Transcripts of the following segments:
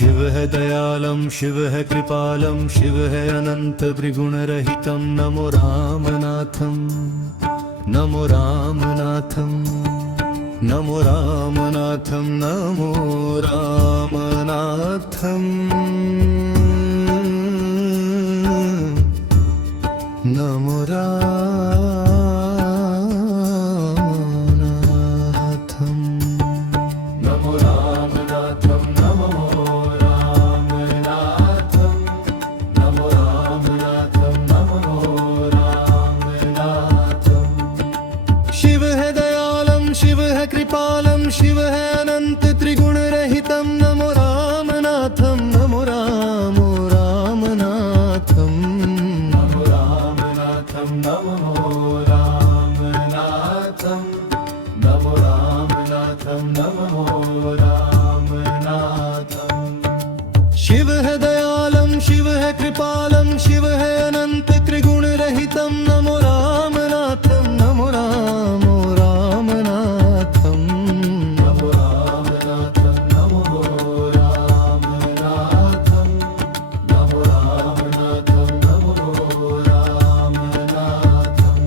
शिव है दयालम शिव है कृपालम शिव है अनंत त्रिगुणरहितम नमो रामनाथम नमो रामनाथम नमो रामनाथम नमो रामनाथम नमो रामनाथम नमो रामनाथम नमो रामनाथम नमो रामनाथम नमो रामनाथम शिव है दयालम शिव है कृपालम शिव है अनंत त्रिगुण रहितम नमो रामनाथम नमो रामनाथम नमो रामनाथम नमो रामनाथम नमो रामनाथम नमो रामनाथम शिव है दयालम शिव है कृपालम शिव है अनंत त्रिगुण रहितम नमो रामनाथम नमो रामनाथम नमो रामनाथम नमो रामनाथम नमो रामनाथम नमो रामनाथम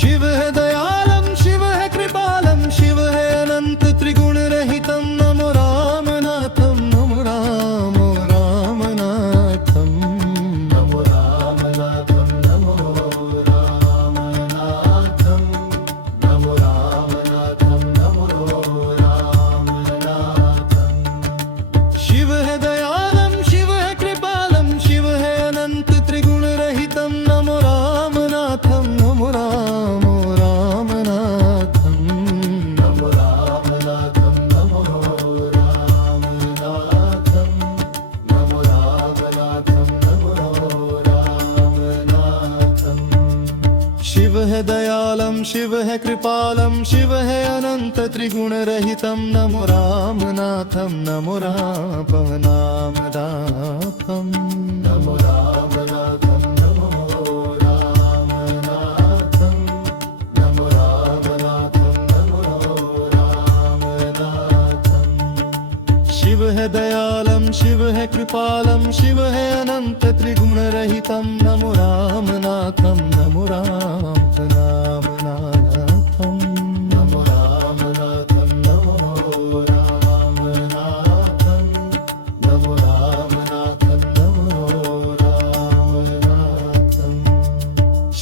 शिव है दयालम शिव है कृपालम शिव है अनंत त्रिगुण रहितम नमो रामनाथम नमो रामनाथम नमो रामनाथम नमो रामनाथम नमो रामनाथम नमो रामनाथम शिव है दयालम शिव है कृपालम शिव है अनंत त्रिगुण रहितम नमो रामनाथम नमो रामनाथम नमो रामनाथम नमो रामनाथम नमो रामनाथम नमो रामनाथम शिव है दयालम शिव है कृपालम शिव है अनंत त्रिगुण रहितम नमो रामनाथम नमो रामनाथम नमो रामनाथम नमो रामनाथम नमो रामनाथम नमो रामनाथम शिव है दयालम शिव है कृपालम शिव है अनंत त्रिगुण रहितम नमो रामनाथम नमो रामनाथम नमो रामनाथम नमो रामनाथम नमो रामनाथम नमो रामनाथम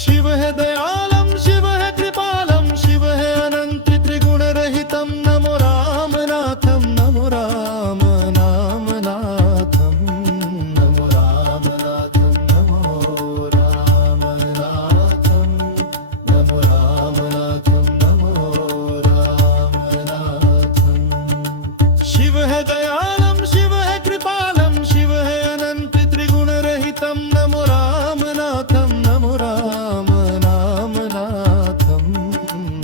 शिव है दयालम शिव है कृपालम शिव है अनंत त्रिगुण रहितम नमो रामनाथम नमो रामनाथम नमो रामनाथम नमो रामनाथम नमो रामनाथम नमो रामनाथम शिव है दयालम शिव है कृपालम शिव है अनंत त्रिगुण रहितम नमो रामनाथम नमो रामनाथम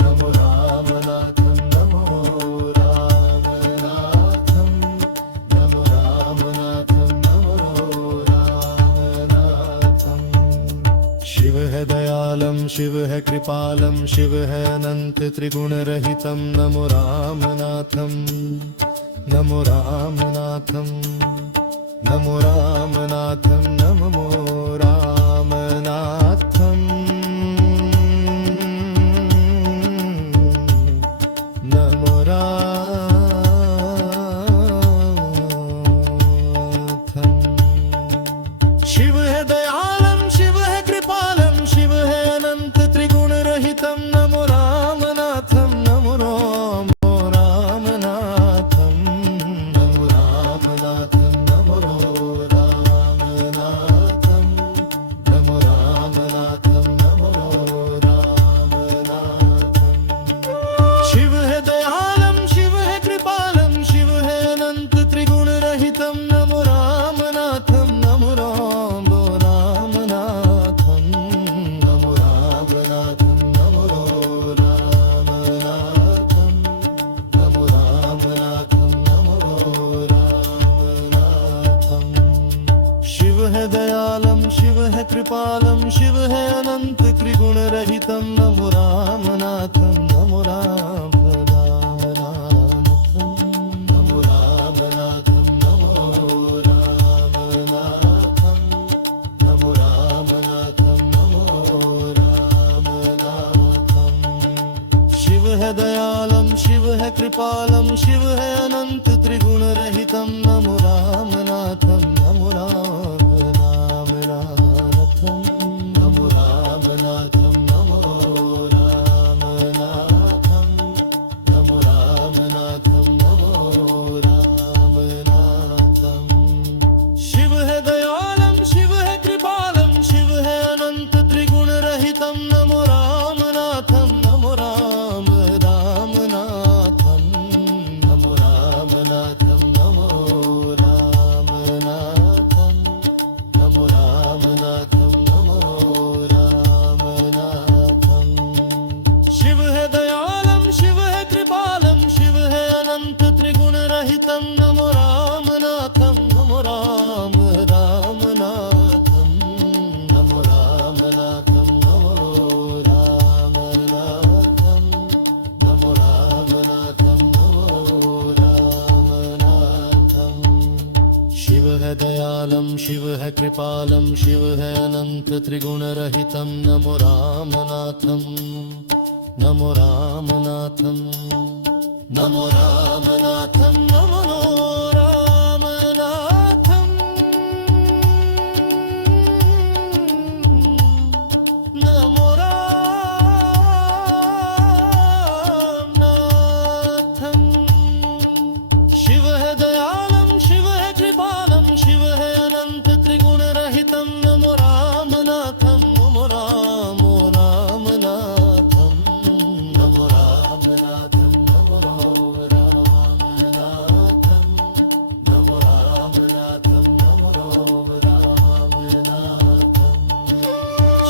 नमो रामनाथम नमो रामनाथम नमो रामनाथम नमो रामनाथम शिव है दयालम शिव है कृपालम शिव है अनंत त्रिगुण रहितम नमो रामनाथम नमो रामनाथम नमो रामनाथम नमो रामनाथम नमो रामनाथम शिव है दयालम शिव है कृपालम शिव है अनंत त्रिगुण रहितम नमो रामनाथम नमो रामनाथम नमो रामनाथम नमो रामनाथम नमो रामनाथम नमो रामनाथम शिव है दयालम शिव है कृपालम शिव है अनंत त्रिगुण रहितम नमो रामनाथम नमो रामनाथम नमो रामनाथम नमो रामनाथम नमो रामनाथम नमो रामनाथम शिव है दयालम शिव है कृपालम शिव है अनंत त्रिगुण रहितम नमो रामनाथम नमो रामनाथम नमो रामनाथम नमो है कृपालम शिव है अनंत त्रिगुण रहितम नमो रामनाथम नमो रामनाथम नमो रामनाथम नमो रामनाथम नमो रामनाथम नमो रामनाथम शिव है दयालम शिव है कृपालम शिव है अनंत त्रिगुण रहितम नमो रामनाथम नमो रामनाथम नमो रामनाथम नमो रामनाथम नमो रामनाथम नमो रामनाथम शिव है दयालम शिव है कृपालम शिव है अनंत त्रिगुण रहितम नमो रामनाथम नमो रामनाथम नमो रामनाथम नमो रामनाथम नमो रामनाथम नमो रामनाथम शिव है दयालम शिव है कृपालम शिव है अनंत त्रिगुण रहितम नमो रामनाथम नमो रामनाथम नमो रामनाथम नमो रामनाथम नमो रामनाथम शिव है दयालम शिव है कृपालम शिव है अनंत त्रिगुण रहितम नमो रामनाथम नमो रामनाथम नमो रामनाथम नमो रामनाथम नमो रामनाथम नमो रामनाथम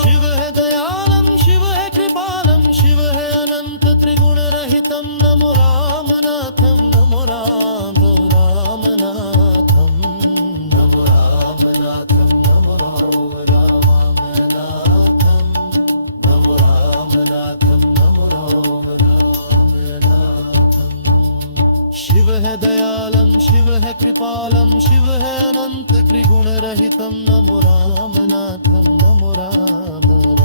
शिव है दयालम शिव है कृपालम शिव है अनंत त्रिगुण रहितम नमो रामनाथम नमो रामनाथम नमो रामनाथम नमो रामनाथम नमो रामनाथम नमो रामनाथम शिव है दयालम शिव है कृपालम शिव है अनंत त्रिगुण रहितम नमो रामनाथम नमो रामनाथम